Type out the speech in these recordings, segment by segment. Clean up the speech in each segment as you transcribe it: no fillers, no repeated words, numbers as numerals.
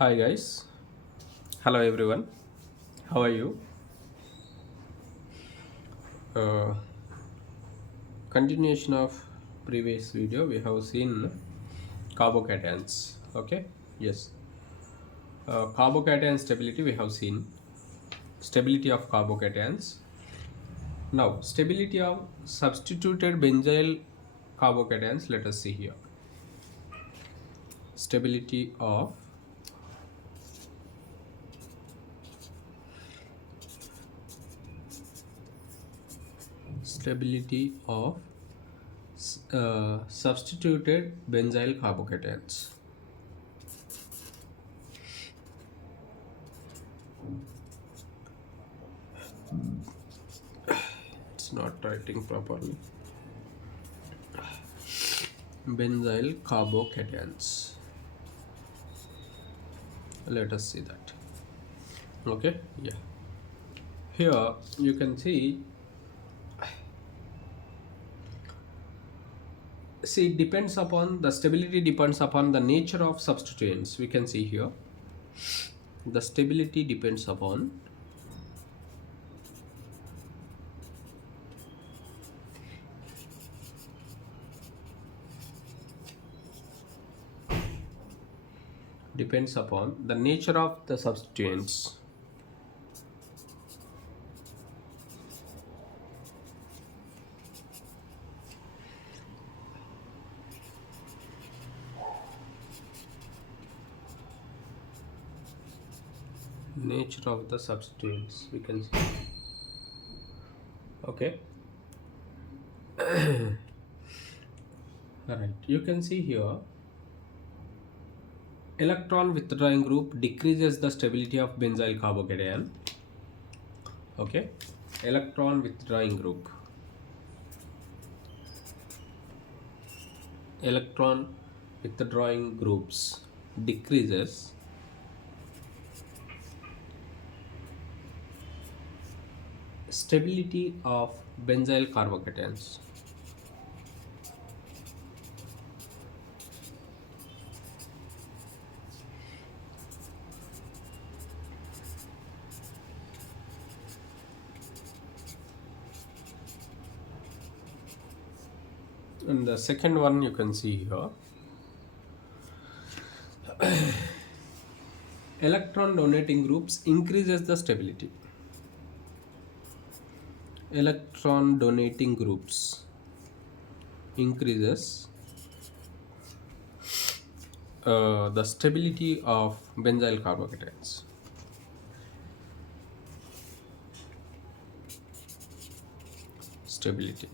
Hi guys, hello everyone. How are you? Uh, Continuation of previous video, we have seen carbocations. Okay, yes. Carbocation stability we have seen stability of carbocations. Now stability of substituted benzyl carbocations. Let us see here. Stability of stability of substituted benzyl carbocations. It's not writing properly. Benzyl carbocations. Let us see that. Okay, yeah. Here you can see depends upon the stability depends upon the nature of substituents. We can see here the stability depends upon the nature of the substituents. Nature of the substituents we can see. Okay. All right, you can see here electron withdrawing group decreases the stability of benzyl carbocation. Okay, electron withdrawing group decreases stability of benzyl carbocations. And the second one you can see here, electron donating groups increases the stability. Electron donating groups increases the stability of benzyl carbocations. Stability.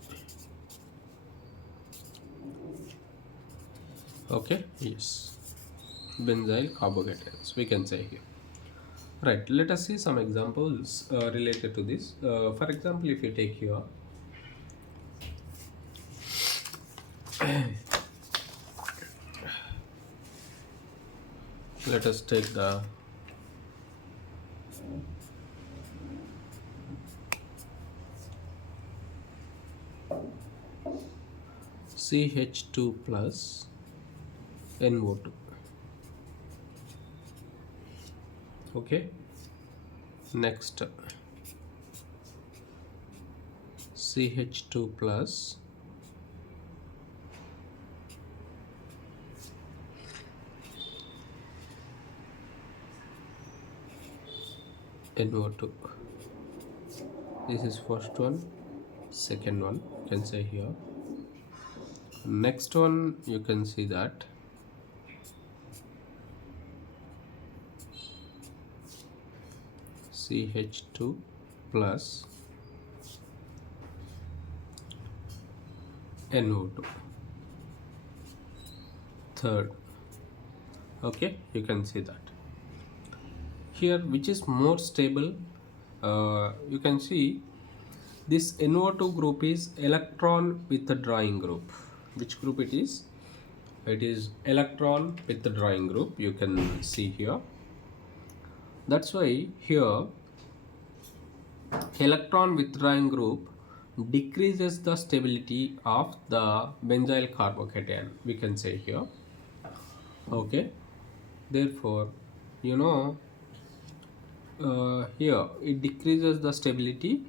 Okay, yes, benzyl carbocations we can say here. Right, let us see some examples related to this. For example, if you take here let us take the CH2 plus NO2. Okay, next CH2 plus NO2. This is first one, second one you can say here. Next one you can see that CH2 plus NO2. Third, okay, you can see that here which is more stable. You can see this NO2 group is electron withdrawing group. Which group it is? It is electron withdrawing group. You can see here. That's why here electron withdrawing group decreases the stability of the benzyl carbocation. We can say here. Okay. Therefore, you know, here it decreases the stability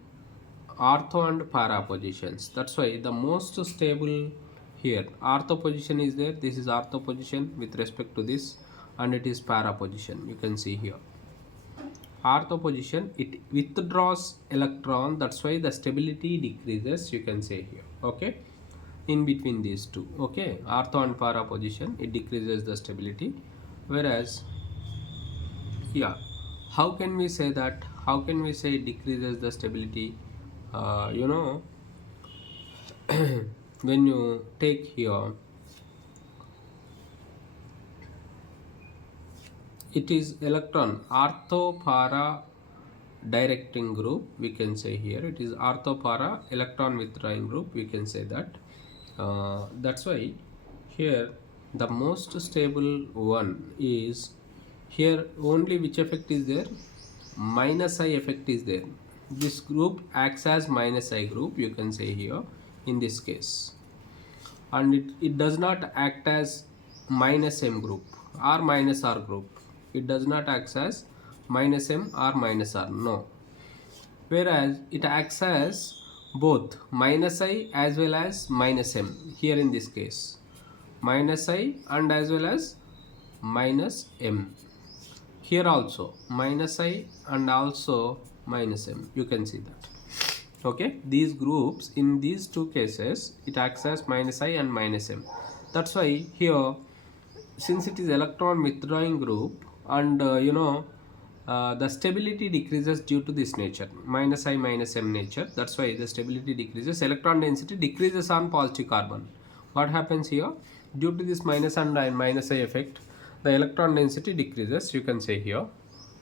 ortho and para positions. That's why the most stable here ortho position is there. This is ortho position with respect to this, and it is para position. You can see here ortho position, it withdraws electron. That's why the stability decreases, you can say here. Okay, in between these two. Okay, ortho and para position, it decreases the stability. Whereas, yeah, how can we say that? How can we say it decreases the stability? You know, when you take here, it is electron ortho para directing group, we can say here. It is ortho para electron withdrawing group, we can say that. That's why here the most stable one is here. Only which effect is there? Minus I effect is there. This group acts as minus I group, you can say here in this case, and it does not act as minus M group or minus R group. It does not act as minus M or minus R, no. Whereas it acts as both minus I as well as minus M here in this case. Minus I and as well as minus M. Here also minus I and also minus M. You can see that. Okay, these groups in these two cases it acts as minus I and minus M. That's why here, since it is electron withdrawing group, and the stability decreases due to this nature, minus I minus M nature. That's why the stability decreases, electron density decreases on positive carbon. What happens here? Due to this minus and minus I effect, the electron density decreases, you can say here.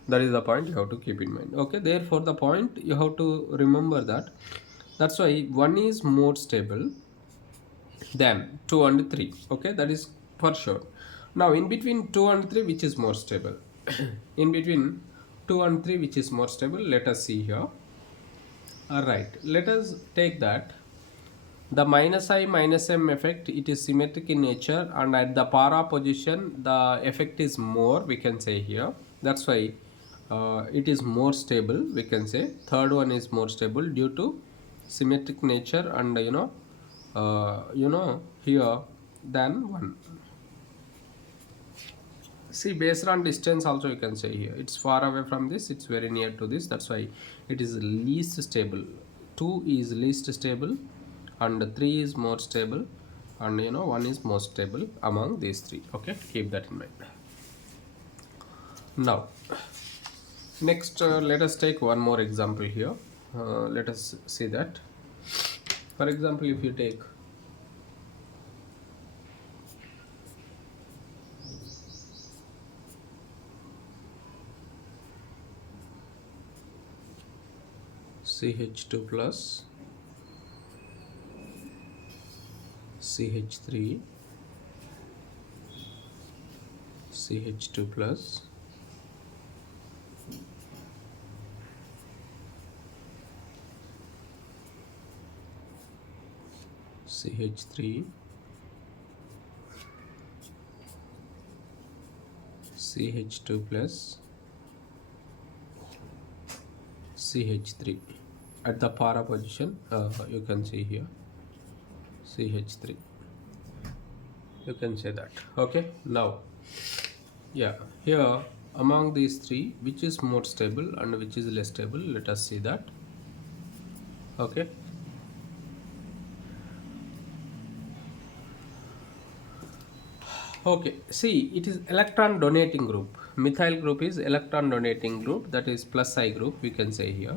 That is the point you have to keep in mind. Okay, therefore the point you have to remember that. That's why 1 is more stable than 2 and 3. Okay, that is for sure. Now in between 2 and 3, which is more stable? In between 2 and 3, which is more stable? Let us see here. Alright, let us take that the minus I minus M effect, it is symmetric in nature, and at the para position the effect is more, we can say here. That's why it is more stable, we can say. Third one is more stable due to symmetric nature, and here than 1. See, based on distance also you can say here, it's far away from this, it's very near to this. That's why it is least stable. 2 is least stable, and 3 is more stable, and 1 is most stable among these 3. Okay, keep that in mind. Now next, let us take one more example here. Let us see that. For example, if you take CH2 plus CH3, CH2 plus CH3, CH2 plus CH3 at the para position. You can see here CH3, you can say that. Okay, now yeah, here among these 3, which is more stable and which is less stable? Let us see that. Okay, okay, see, it is electron donating group. Methyl group is electron donating group, that is plus I group, we can say here.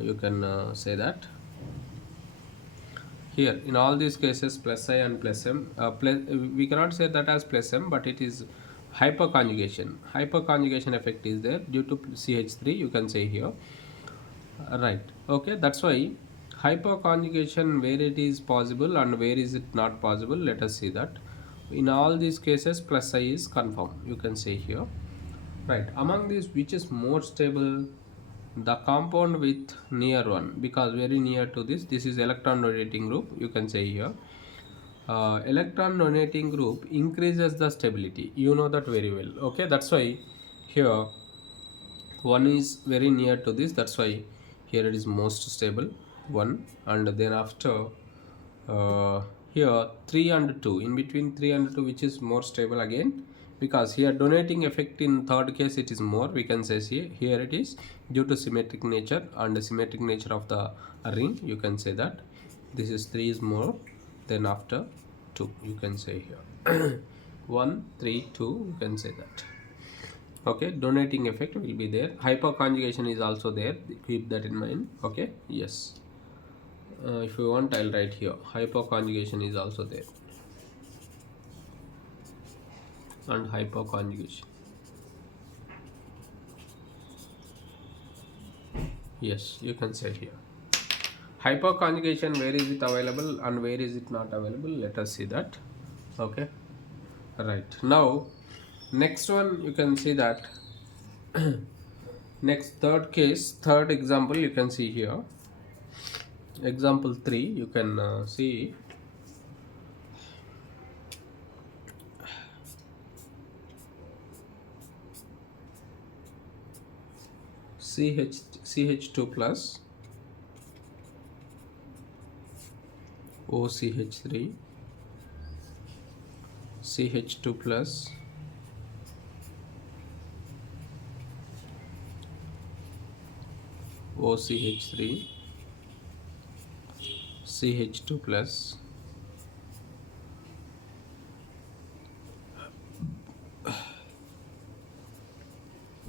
You can say that here in all these cases plus I and plus M. We cannot say that as plus M, but it is hyperconjugation. Hyperconjugation effect is there due to CH3, you can say here. Right. Okay, that's why hyperconjugation, where it is possible and where is it not possible, let us see that. In all these cases plus I is confirmed, you can say here. Right, among these, which is more stable? The compound with near one, because very near to this is electron donating group, you can say here. electron donating group increases the stability. You know that very well. Okay, that's why here one is very near to this. That's why here it is most stable, one, and then after here 3 and 2, in between 3 and 2, which is more stable again, because here donating effect in third case it is more, we can say here it is due to symmetric nature and the symmetric nature of the ring, you can say that this is 3 is more, then after 2 you can say here 1 3 2 you can say that. Okay, donating effect will be there, hyperconjugation is also there, keep that in mind. Okay, yes. If you want, I'll write here hyperconjugation is also there, and hyperconjugation, yes, you can say here hyperconjugation, where is it available and where is it not available, let us see that. Okay, right, now next one you can see that next third case, third example you can see here, example 3 you can see CH2 plus OCH3, CH2 plus OCH3, CH2 plus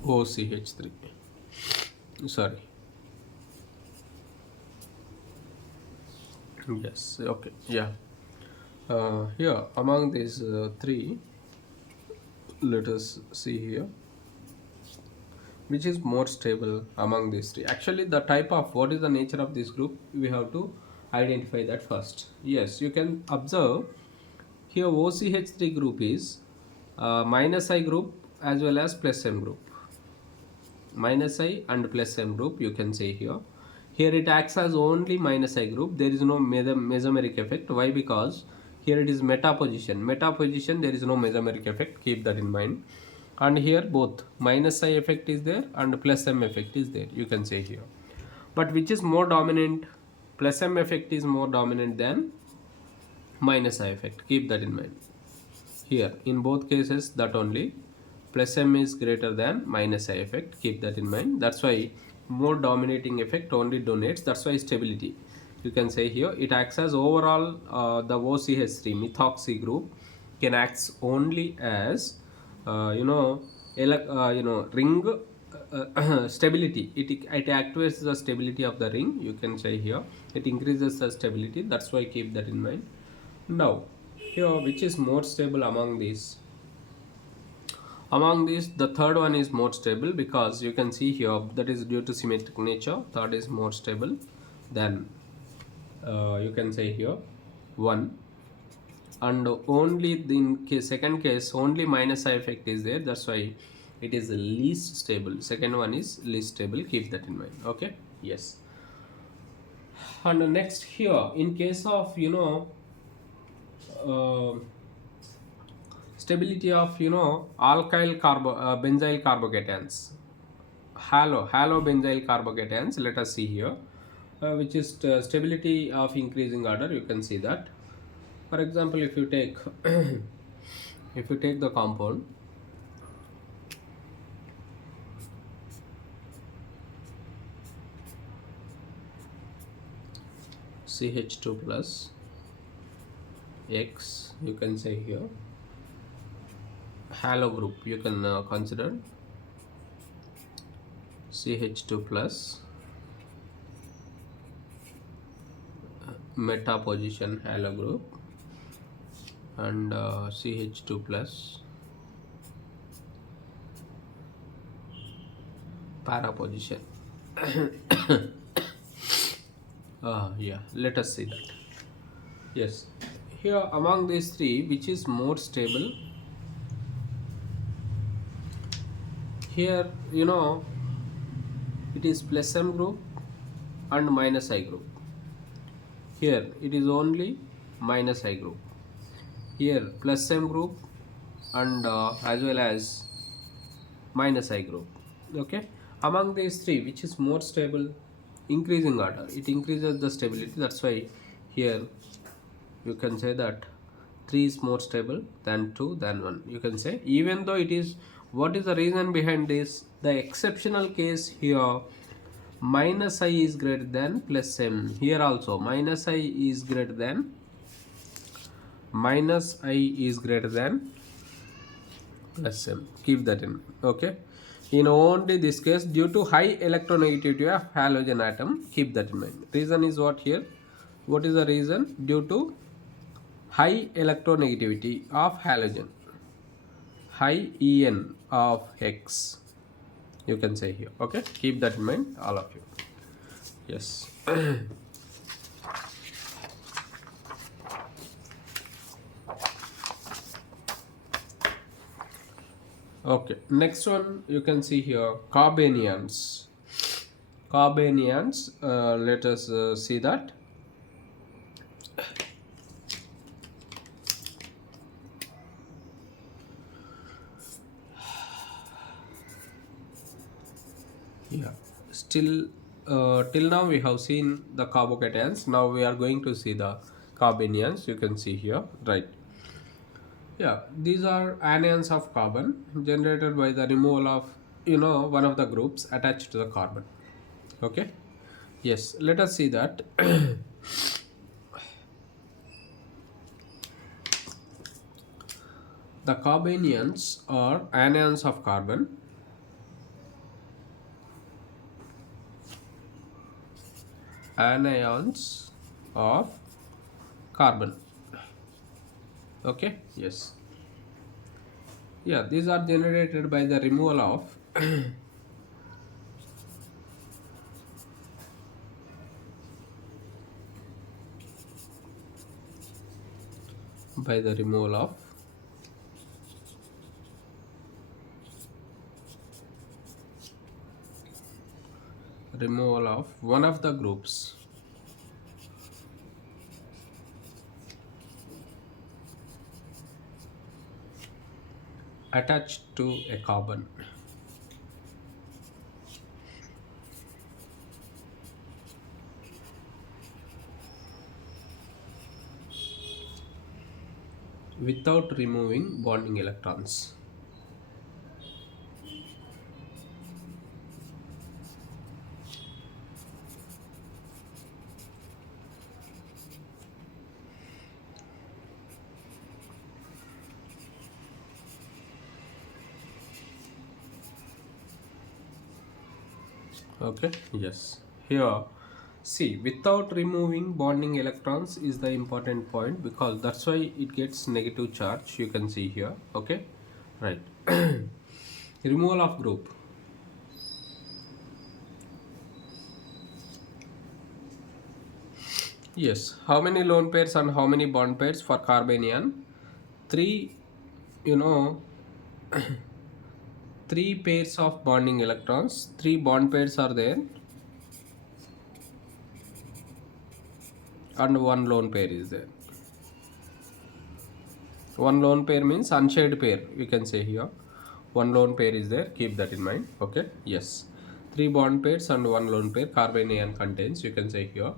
OCH3, sorry, yes, okay, yeah. Here among these 3, let us see here which is more stable among these 3. Actually the type of, what is the nature of this group, we have to identify that first. Yes, you can observe here OCH3 group is minus I group as well as plus M group, minus I and plus M group, you can say here. Here it acts as only minus I group, there is no mesomeric effect. Why? Because here it is meta position, there is no mesomeric effect, keep that in mind. And here both minus I effect is there and plus M effect is there, you can say here. But which is more dominant? Plus M effect is more dominant than minus I effect, keep that in mind. Here in both cases that only plus M is greater than minus I effect, keep that in mind. That's why more dominating effect only donates, that's why stability, you can say here it acts as overall the OCH3 methoxy group can acts only as ring stability, it activates the stability of the ring, you can say here it increases the stability, that's why keep that in mind. Now here which is more stable among these? Among these the third one is more stable, because you can see here that is due to symmetric nature, third is more stable than you can say here 1, and only in second case only minus I effect is there, that's why it is the least stable, second one is least stable, keep that in mind. Okay, yes. And next here in case of stability of alkyl benzyl carbocations, halo benzyl carbocations, let us see here which is stability of increasing order, you can see that. For example, if you take if you take the compound CH2 plus X, you can say here halo group, you can consider CH2 plus meta position halo group and CH2 plus para position. Yeah, let us see that. Yes, here among these 3 which is more stable? Here it is plus M group and minus I group, here it is only minus I group, here plus M group and as well as minus I group. Okay, among these three, which is more stable? Increasing order, it increases the stability. That's why here you can say that 3 is more stable than 2 than 1. You can say, even though it is, what is the reason behind this? The exceptional case here, minus I is greater than plus M. Here also minus I is greater than, minus I is greater than plus M. Keep that in mind. Okay, in only this case, due to high electronegativity of halogen atom, keep that in mind. Reason is what here? What is the reason? Due to high electronegativity of halogen, high En of X, you can say here. Okay, keep that in mind, all of you. Yes. Okay, next one you can see here, carbanions. Carbanions, let us see that. Yeah, still till now we have seen the carbocations. Now we are going to see the carbanions. You can see here, right? Yeah, these are anions of carbon generated by the removal of, one of the groups attached to the carbon. Okay. Yes, let us see that. The carbanions are anions of carbon, anions of carbon. Okay. Yes. Yeah, these are generated by the removal of by the removal of one of the groups attached to a carbon. Without removing bonding electrons. Okay. Yes, here see, without removing bonding electrons is the important point, because that's why it gets negative charge. You can see here. Okay, right. Removal of group. Yes, how many lone pairs and how many bond pairs for carbanion? Three, you know, three pairs of bonding electrons, three bond pairs are there, and one lone pair is there. One lone pair means unshaded pair, we can say here. One lone pair is there, keep that in mind. Okay, yes. Three bond pairs and one lone pair carbanion contains, you can say here.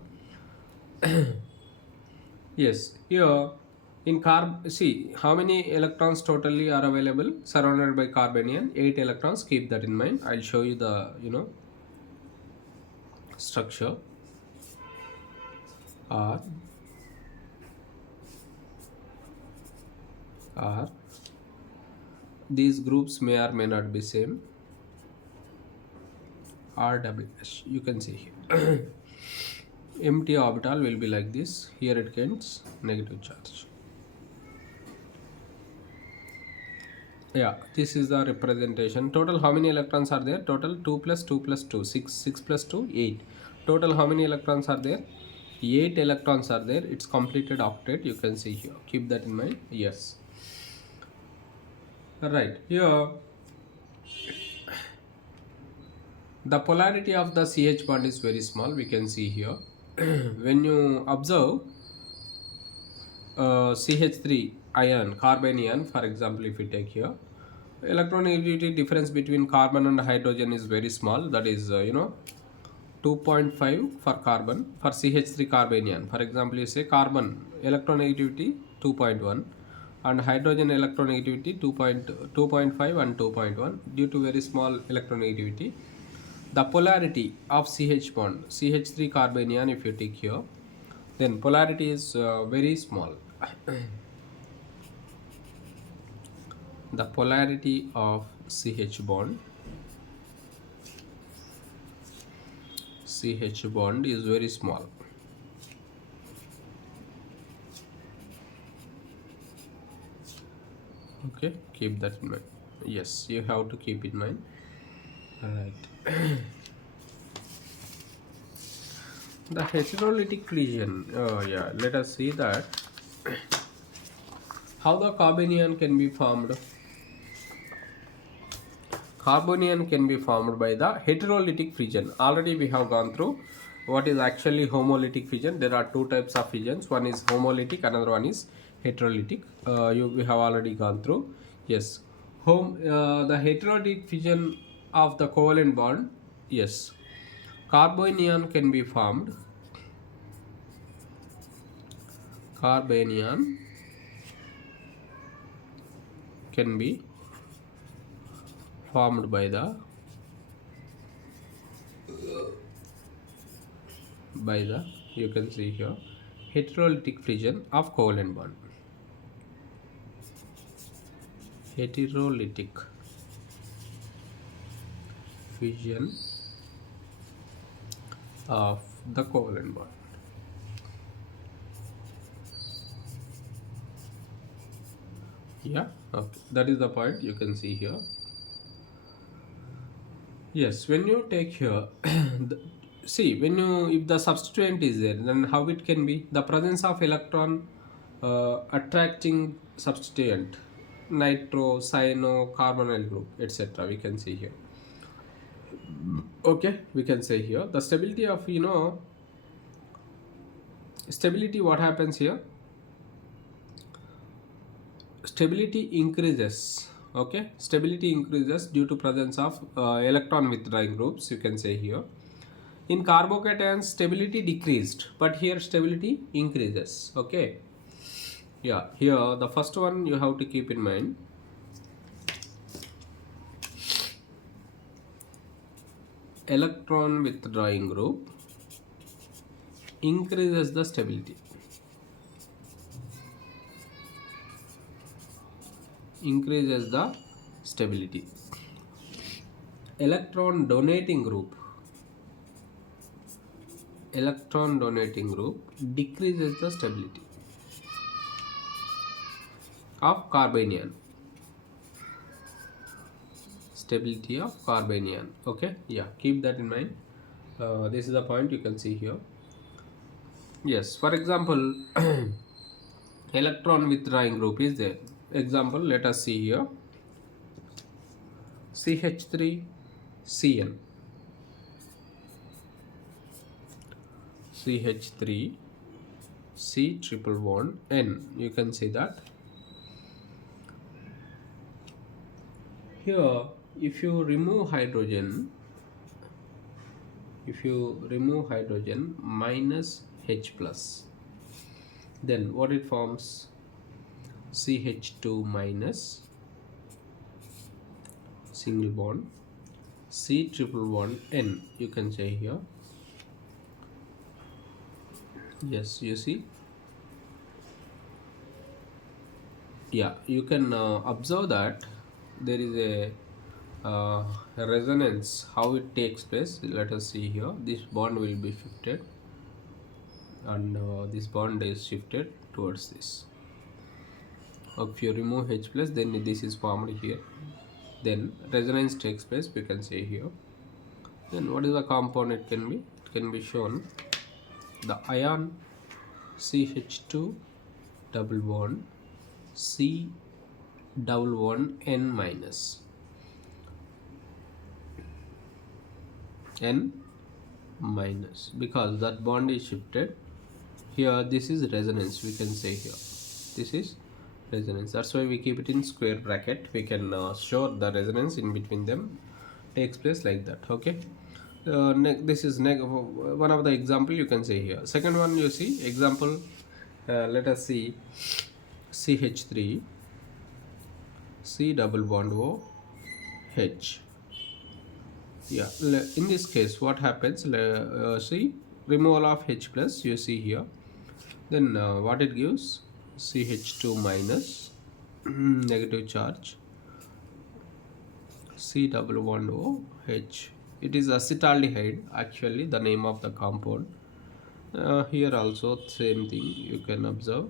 Yes, here in see how many electrons totally are available surrounded by carbanion? 8 electrons, keep that in mind. I'll show you the structure. R R these groups may or may not be same. RWH, you can see here. Empty orbital will be like this. Here it gets negative charge. Yeah, this is the representation. Total how many electrons are there? Total 2 plus 2 plus 2, 6, 6 plus 2, 8. Total how many electrons are there? 8 electrons are there. It's completed octet, you can see here. Keep that in mind. Yes. Right, here the polarity of the CH bond is very small, we can see here. When you observe CH3, ion, carbon ion, for example, if we take here, electronegativity difference between carbon and hydrogen is very small. That is, 2.5 for carbon, for CH3 carbon ion. For example, you say carbon electronegativity 2.1 and hydrogen electronegativity 2.5 and 2.1 due to very small electronegativity. The polarity of CH bond, CH3 carbon ion, if you take here, then polarity is very small. The polarity of CH bond is very small. Okay, keep that in mind. Yes, you have to keep in mind. All right. The heterolytic region. Oh yeah, let us see that how the carbanion can be formed. Carbanion can be formed by the heterolytic fission. Already we have gone through what is actually homolytic fission. There are two types of fissions. One is homolytic, another one is heterolytic. We have already gone through. Yes, the heterolytic fission of the covalent bond. Yes, carbanion can be formed. Carbanion can be formed by the you can see here heterolytic fission of covalent bond. Heterolytic fission of the covalent bond. Yeah, okay. That is the point you can see here. Yes, when you take here see, when you, if the substituent is there, then how it can be the presence of electron attracting substituent, nitro, cyano, carbonyl group, etc. We can see here. Okay, we can say here the stability of, stability, what happens here, stability increases. Okay, stability increases due to presence of electron withdrawing groups, you can say here. In carbocations stability decreased, but here stability increases. Okay, yeah, here the first one you have to keep in mind. Electron withdrawing group increases the stability. Increases the stability. Electron donating group decreases the stability of carbanion. Stability of carbanion. Okay, yeah, keep that in mind. This is the point you can see here. Yes, for example, electron withdrawing group is there. Example, let us see here. CH3CN. CH3 C triple bond N. You can see that. Here, if you remove hydrogen minus H plus, then what it forms? CH2 minus single bond C triple bond N. You can say here. Yes, you see. Yeah, you can observe that there is a resonance, how it takes place. Let us see here. This bond will be shifted, and this bond is shifted towards this. If you remove H plus, then this is formed here. Then resonance takes place, we can say here. Then what is the compound it can be? It can be shown the ion CH2 double bond C double bond N minus. N minus, because that bond is shifted here. This is resonance, we can say here. This is resonance. That's why we keep it in square bracket. We can show the resonance in between them takes place like that. Okay. This is one of the example you can say here. Second one, you see example. Let us see CH3 C double bond O H. Yeah, in this case what happens, see, removal of H plus you see here, then what it gives, CH2 minus negative charge C double bond O H. It is acetaldehyde actually, the name of the compound. Here also same thing you can observe,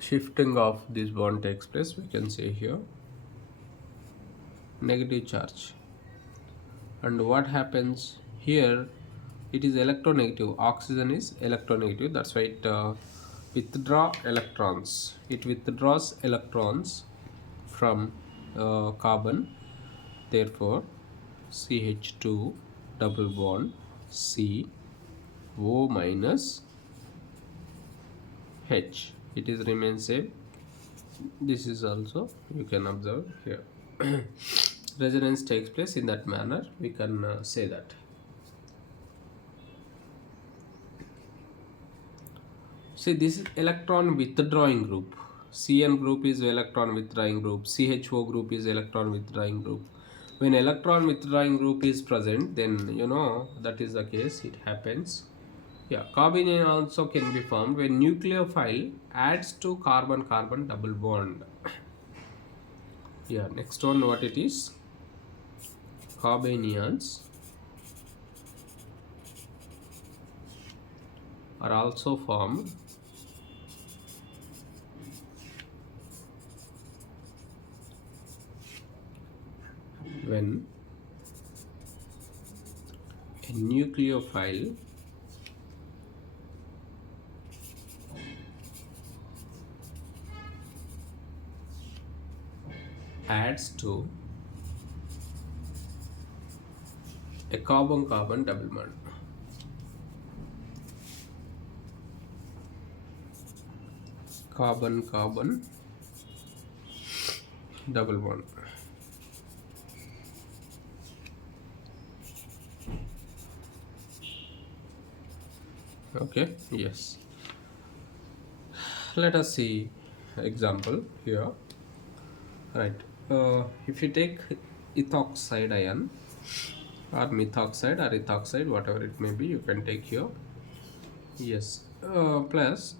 shifting of this bond takes place. We can say here negative charge, and what happens here, it is electronegative. Oxygen is electronegative, that's why it it withdraws electrons from carbon. Therefore CH2 double bond C O minus H, it is remains same. This is also you can observe here. Resonance takes place in that manner, we can say that. See, this is electron withdrawing group. Cn group is electron withdrawing group, CHO group is electron withdrawing group. When electron withdrawing group is present, then you know that is the case, it happens. Yeah, carbanion also can be formed when nucleophile adds to carbon-carbon double bond. Yeah, next one, what it is? Carbanions are also formed when a nucleophile adds to a carbon-carbon double bond. Carbon-carbon double bond. Okay, yes. Let us see example here. Right. If you take ethoxide ion or methoxide or ethoxide, whatever it may be, you can take here. Yes. Plus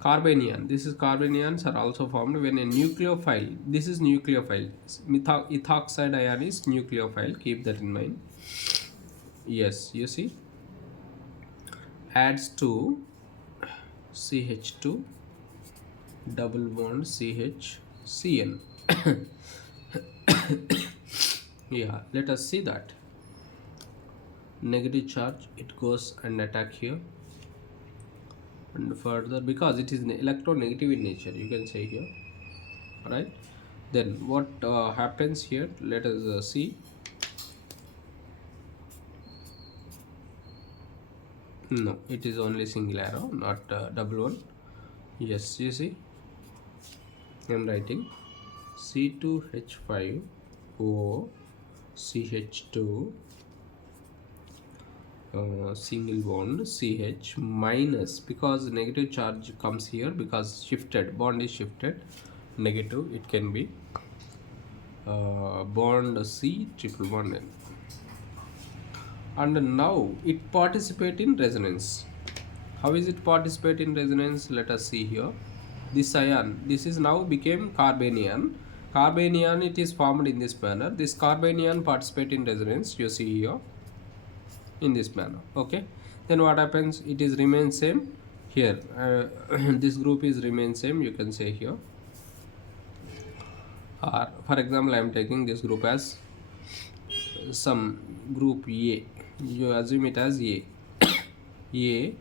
carbanion. This is carbanions are also formed when a nucleophile. This is nucleophile. Ethoxide ion is nucleophile. Keep that in mind. Yes, you see, adds to CH2 double bond CHCN. Yeah, let us see that. Negative charge, it goes and attack here, and further because it is electronegative in nature, you can say here, right? Then what happens here, let us see. No, it is only single arrow, not double one. Yes, you see, I am writing C2H5O CH2 single bond CH minus, because negative charge comes here because shifted, bond is shifted negative, it can be bond C triple bond N, and now it participate in resonance. How is it participate in resonance? Let us see here. This ion, this is now became carbanion. Carbanion, it is formed in this manner. This carbanion participate in resonance, you see here, in this manner. Okay, then what happens, it is remain same here. This group is remain same, you can say here. Or for example, I am taking this group as some group A, you assume it as A. A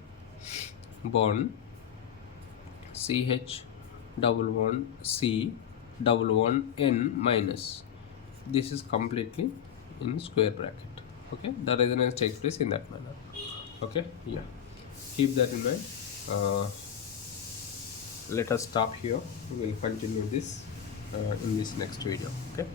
bond CH double bond C double bond N minus. This is completely in square bracket. Okay, the resonance takes place in that manner. Okay, yeah, keep that in mind. uh, let us stop here. We will continue this in this next video. Okay.